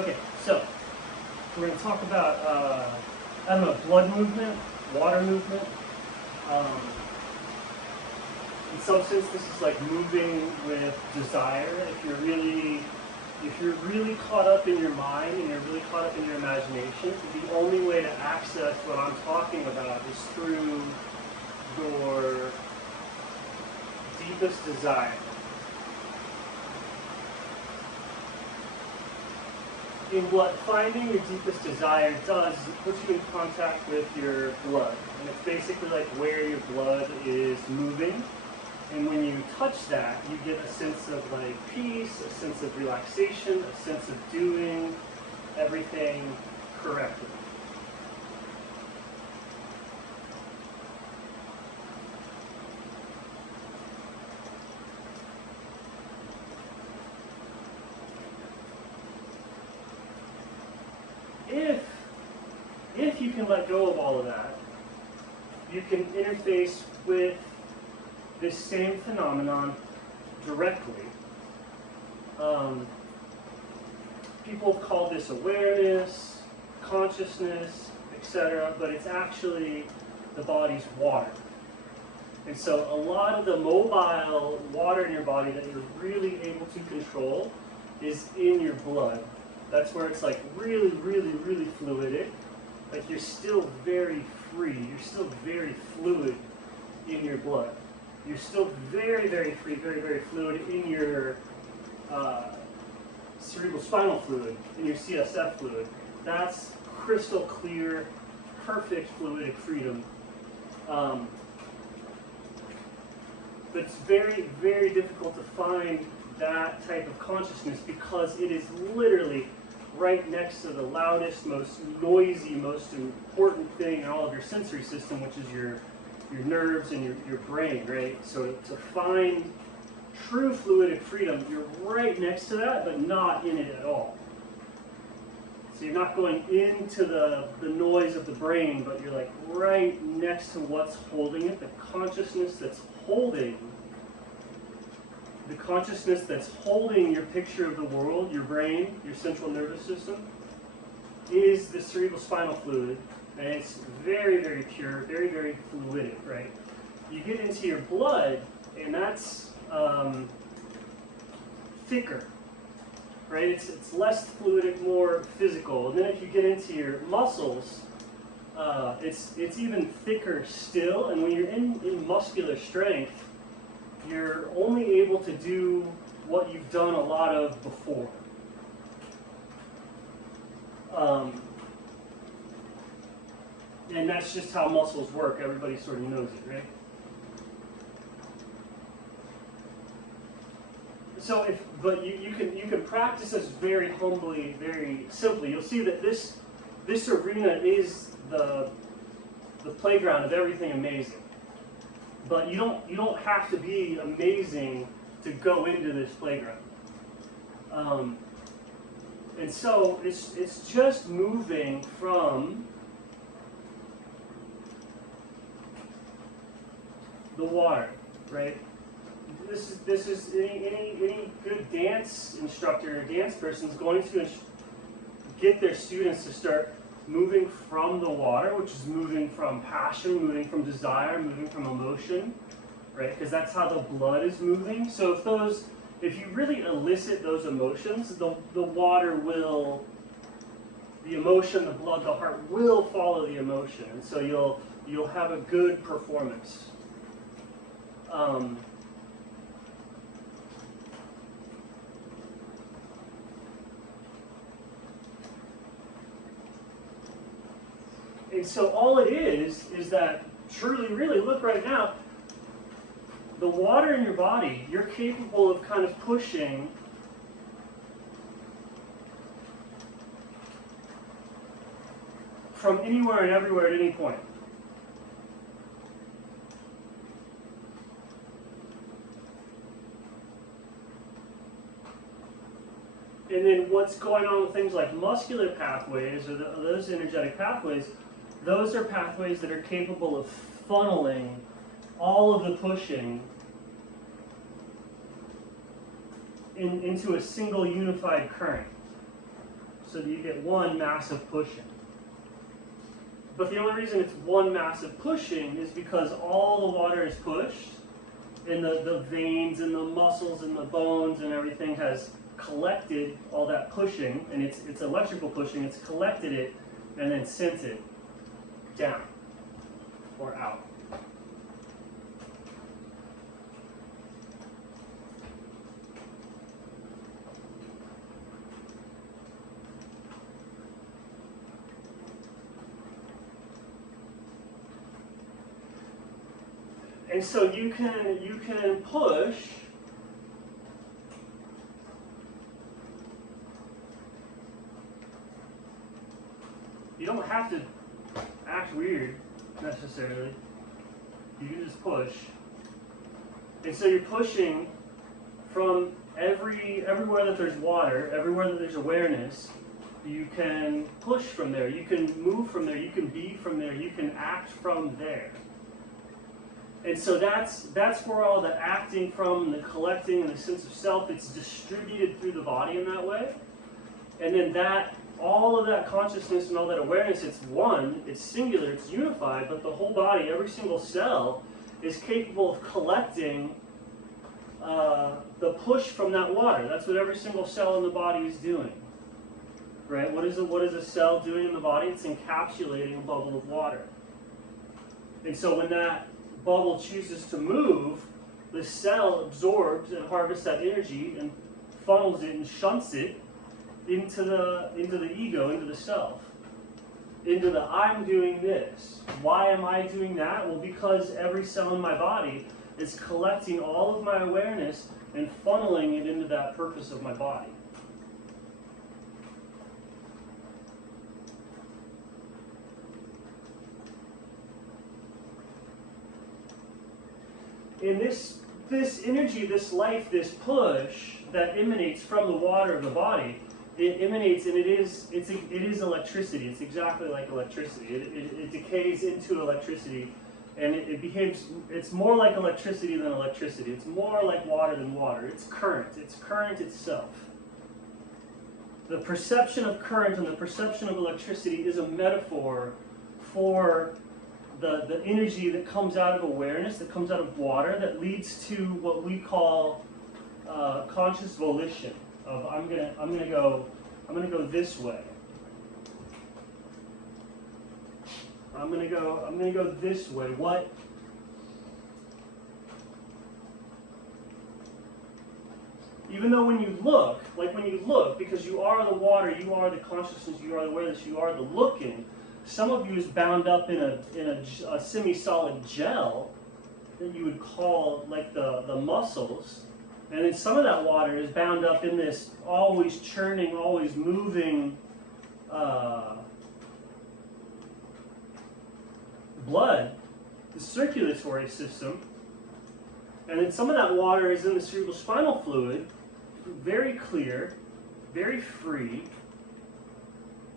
Okay, so we're going to talk about, I don't know, blood movement, water movement. In some sense, this is like moving with desire. If you're really caught up in your mind and you're really caught up in your imagination, the only way to access what I'm talking about is through your deepest desire. In what finding your deepest desire does is it puts you in contact with your blood. And it's basically like where your blood is moving. And when you touch that, you get a sense of like peace, a sense of relaxation, a sense of doing everything correctly. If you can let go of all of that, you can interface with this same phenomenon directly. People have called this awareness, consciousness, etc., but it's actually the body's water. And so a lot of the mobile water in your body that you're really able to control is in your blood. That's where it's like really, really, really fluidic. Like you're still very free. You're still very fluid in your blood. You're still very, very free, very, very fluid in your cerebral spinal fluid, in your CSF fluid. That's crystal clear, perfect fluidic freedom. But it's very, very difficult to find that type of consciousness because it is literally right next to the loudest, most noisy, most important thing in all of your sensory system, which is your nerves and your brain, right? So to find true fluidic freedom, you're right next to that, but not in it at all. So you're not going into the noise of the brain, but you're like right next to what's holding it, the consciousness that's holding your picture of the world, your brain, your central nervous system, is the cerebral spinal fluid. And it's very, very pure, very, very fluidic, right? You get into your blood, and that's thicker, right? It's less fluidic, more physical. And then if you get into your muscles, it's even thicker still. And when you're in muscular strength, you're only able to do what you've done a lot of before. And that's just how muscles work. Everybody sort of knows it, right? So but you can practice this very humbly, very simply. You'll see that this arena is the playground of everything amazing. But you don't have to be amazing to go into this playground. And so it's just moving from the water, right? This is any good dance instructor or dance person is going to get their students to start moving from the water, which is moving from passion, moving from desire, moving from emotion, right? Because that's how the blood is moving. So if you really elicit those emotions, the water will, the emotion, the blood, the heart will follow the emotion, and so you'll have a good performance. And so all it is that truly, really, look right now, the water in your body, you're capable of kind of pushing from anywhere and everywhere at any point. And then what's going on with things like muscular pathways or those energetic pathways, those are pathways that are capable of funneling all of the pushing into a single unified current. so that you get one massive pushing. But the only reason it's one massive pushing is because all the water is pushed, and the veins and the muscles and the bones and everything has collected all that pushing, and it's electrical pushing, it's collected it and then sent it down or out. And so you can push you don't have to act weird necessarily. You can just push. And so you're pushing from everywhere that there's water, everywhere that there's awareness, you can push from there, you can move from there, you can be from there, you can act from there. And so that's where all the acting from, the collecting, and the sense of self, it's distributed through the body in that way. And then all of that consciousness and all that awareness, it's one, it's singular, it's unified, but the whole body, every single cell, is capable of collecting the push from that water. That's what every single cell in the body is doing. Right? What is a cell doing in the body? It's encapsulating a bubble of water. And so when that bubble chooses to move, the cell absorbs and harvests that energy and funnels it and shunts it into the ego, into the self, into the I'm doing this. Why am I doing that? Well, because every cell in my body is collecting all of my awareness and funneling it into that purpose of my body. And this energy, this life, this push that emanates from the water of the body, it emanates, and it is electricity. It's exactly like electricity. It decays into electricity, and it behaves. It's more like electricity than electricity. It's more like water than water. It's current. It's current itself. The perception of current and the perception of electricity is a metaphor for the energy that comes out of awareness, that comes out of water, that leads to what we call conscious volition. Of I'm gonna go this way. I'm gonna go this way. What? Even though when you look, because you are the water, you are the consciousness, you are the awareness, you are the looking. Some of you is bound up in a semi-solid gel that you would call like the muscles, and then some of that water is bound up in this always churning, always moving blood, the circulatory system, and then some of that water is in the cerebrospinal fluid, very clear, very free.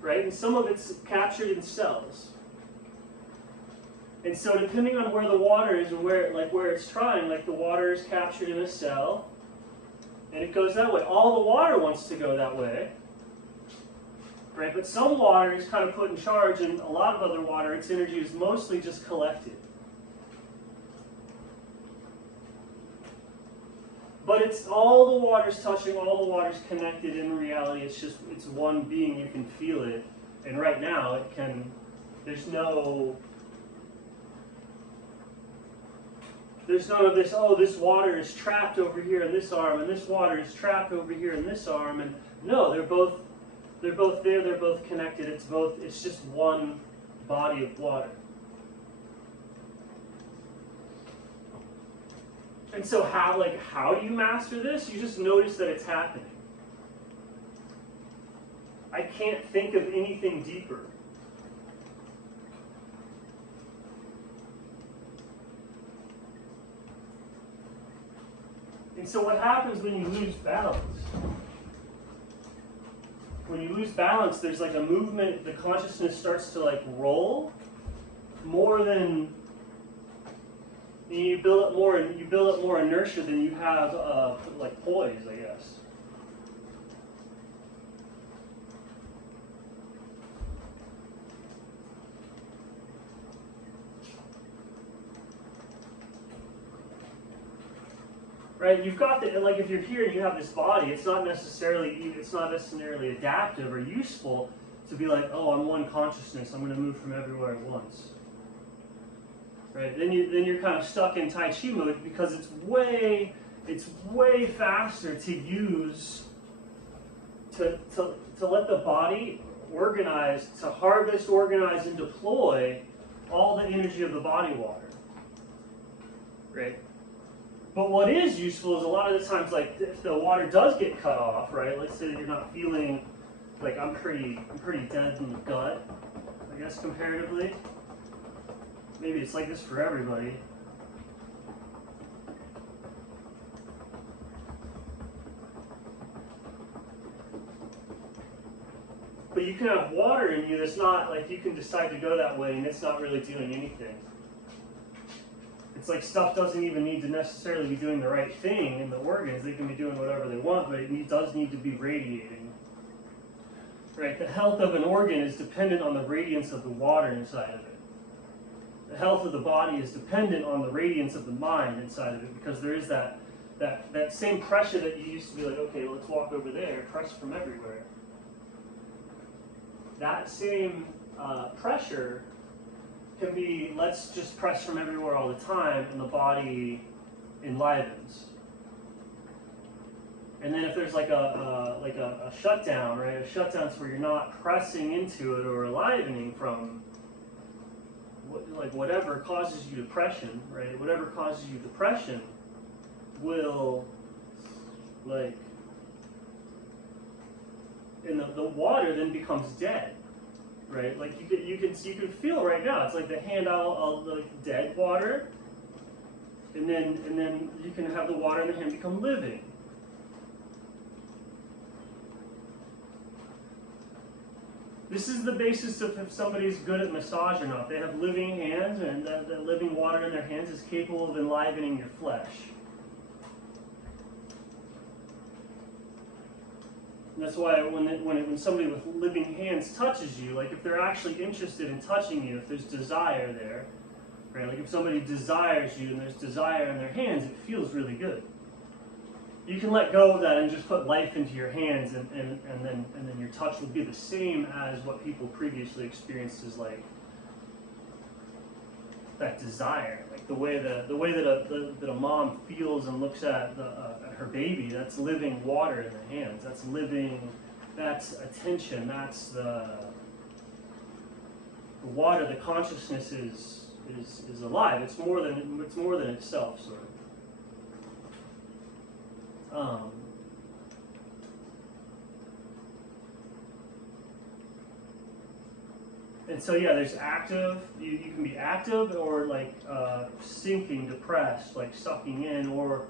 Right? And some of it's captured in cells. And so depending on where the water is and where it's trying, like the water is captured in a cell, and it goes that way. All the water wants to go that way. Right? But some water is kind of put in charge, and a lot of other water, its energy is mostly just collected. But it's all the water's touching, all the water's connected. In reality, it's one being. You can feel it, and right now it can. There's none of this. Oh, this water is trapped over here in this arm, and this water is trapped over here in this arm. And no, they're both there. They're both connected. It's just one body of water. And so how do you master this? You just notice that it's happening. I can't think of anything deeper. And so what happens when you lose balance? When you lose balance, there's like a movement, the consciousness starts to like roll more than you build up more inertia than you have like poise, I guess. right? You've got the, like if you're here and you have this body, it's not necessarily adaptive or useful to be like, oh, I'm one consciousness, I'm going to move from everywhere at once. Right? Then you're kind of stuck in Tai Chi mode because it's way faster to use to let the body organize, to harvest, organize, and deploy all the energy of the body water. Right? But what is useful is a lot of the times, like if the water does get cut off, right? Let's say that you're not feeling like I'm pretty dead in the gut, I guess comparatively. Maybe it's like this for everybody. But you can have water in you that's not, like you can decide to go that way and it's not really doing anything. It's like stuff doesn't even need to necessarily be doing the right thing in the organs. They can be doing whatever they want, but it does need to be radiating. Right? The health of an organ is dependent on the radiance of the water inside of it. The health of the body is dependent on the radiance of the mind inside of it, because there is that same pressure that you used to be like, okay, let's walk over there, press from everywhere. That same pressure can be, let's just press from everywhere all the time, and the body enlivens. And then if there's like a shutdown, right? A shutdown's where you're not pressing into it or enlivening from whatever causes you depression, right? Whatever causes you depression will, like, and the water then becomes dead, right? Like you can feel right now. It's like the hand out like dead water, and then you can have the water in the hand become living. This is the basis of if somebody's good at massage or not. They have living hands, and that living water in their hands is capable of enlivening your flesh. And that's why when somebody with living hands touches you, like if they're actually interested in touching you, if there's desire there, right? Like if somebody desires you and there's desire in their hands, it feels really good. You can let go of that and just put life into your hands, and then your touch will be the same as what people previously experienced as like that desire, like the way that a mom feels and looks at her baby. That's living water in the hands. That's living. That's attention. That's the water. The consciousness is alive. It's more than itself, sort of. And so yeah, there's active, you can be active or like sinking, depressed, like sucking in, or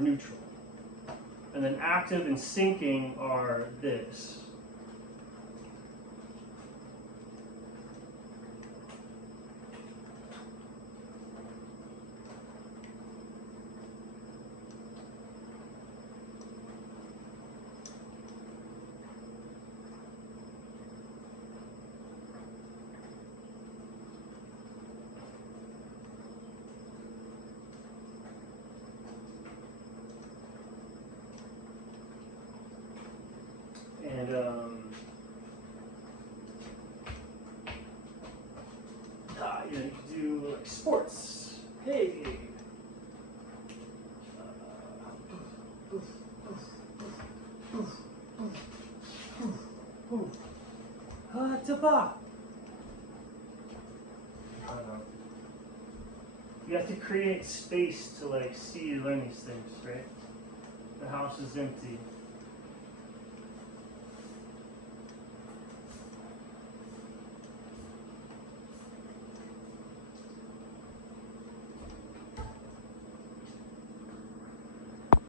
neutral. And then active and sinking are this. And you can do like sports. Hey. You have to create space to like see and learn these things, right? The house is empty.